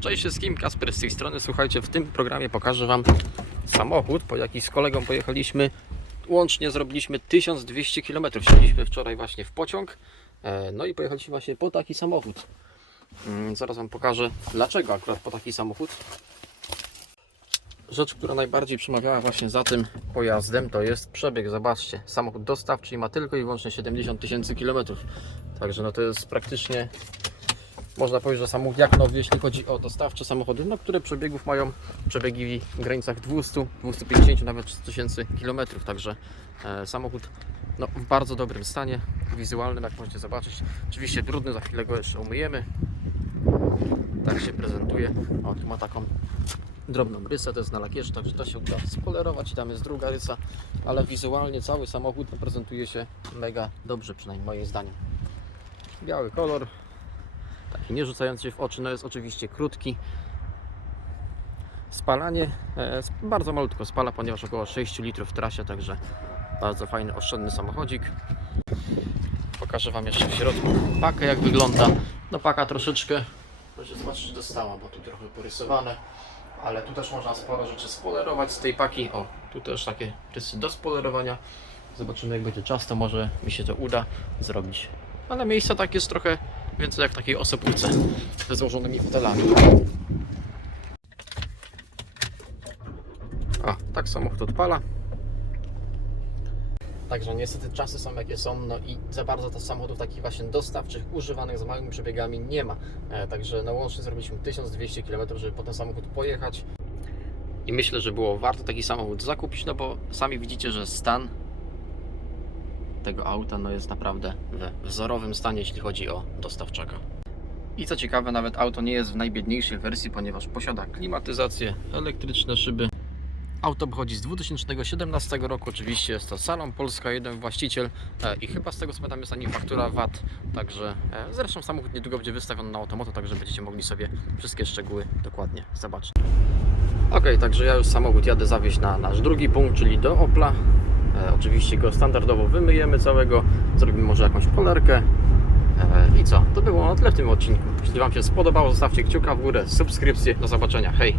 Cześć wszystkim, Kasper z tej strony. Słuchajcie, w tym programie pokażę Wam samochód, po jaki z kolegą pojechaliśmy. Łącznie zrobiliśmy 1200 km. Wsiedliśmy wczoraj właśnie w pociąg. e, No i pojechaliśmy właśnie po taki samochód. Mm, Zaraz Wam pokażę, dlaczego akurat po taki samochód. Rzecz, która najbardziej przemawiała właśnie za tym pojazdem, to jest przebieg. Zobaczcie, samochód dostawczy ma tylko i wyłącznie 70 tysięcy kilometrów. Także no to jest praktycznie można powiedzieć, że samochód jak nowy, jeśli chodzi o dostawcze samochody, no, które przebiegów mają przebiegi w granicach 200, 250, nawet 300 tysięcy kilometrów. Także e, samochód no, w bardzo dobrym stanie wizualnym, jak możecie zobaczyć. Oczywiście brudny, za chwilę go jeszcze umyjemy. Tak się prezentuje. O, tu ma taką drobną rysę, to jest na lakierze, także to się uda spolerować i tam jest druga rysa, ale wizualnie cały samochód prezentuje się mega dobrze, przynajmniej moim zdaniem. Biały kolor, taki nie rzucający się w oczy, no jest oczywiście krótki. Spalanie e, bardzo malutko spala, ponieważ około 6 litrów w trasie, także bardzo fajny, oszczędny samochodzik. Pokażę Wam jeszcze w środku pakę jak wygląda. No paka troszeczkę, proszę zobaczyć, dostała, bo tu trochę porysowane, ale tu też można sporo rzeczy spolerować z tej paki. O, tu też takie rysy do spolerowania. Zobaczymy jak będzie czas, to może mi się to uda zrobić. Ale miejsca tak jest trochę więcej jak w takiej osobówce ze złożonymi fotelami. A, tak samochód odpala. Także niestety czasy są jakie są, no i za bardzo to samochodów takich właśnie dostawczych, używanych z małymi przebiegami nie ma. E, także na łącznie zrobiliśmy 1200 km, żeby po ten samochód pojechać. I myślę, że było warto taki samochód zakupić, no bo sami widzicie, że stan tego auta no jest naprawdę we wzorowym stanie, jeśli chodzi o dostawczaka. I co ciekawe, nawet auto nie jest w najbiedniejszej wersji, ponieważ posiada klimatyzację, elektryczne szyby. Auto pochodzi z 2017 roku, oczywiście jest to Salon Polska, jeden właściciel e, i chyba z tego co pamiętam jest na nim faktura VAT, także e, zresztą samochód niedługo będzie wystawiony na Automoto, także będziecie mogli sobie wszystkie szczegóły dokładnie zobaczyć. Ok, także ja już samochód jadę zawieźć na nasz drugi punkt, czyli do Opla. E, oczywiście go standardowo wymyjemy całego, zrobimy może jakąś polerkę. E, I co? To było na tyle w tym odcinku. Jeśli Wam się spodobało, zostawcie kciuka w górę, subskrypcję. Do zobaczenia. Hej!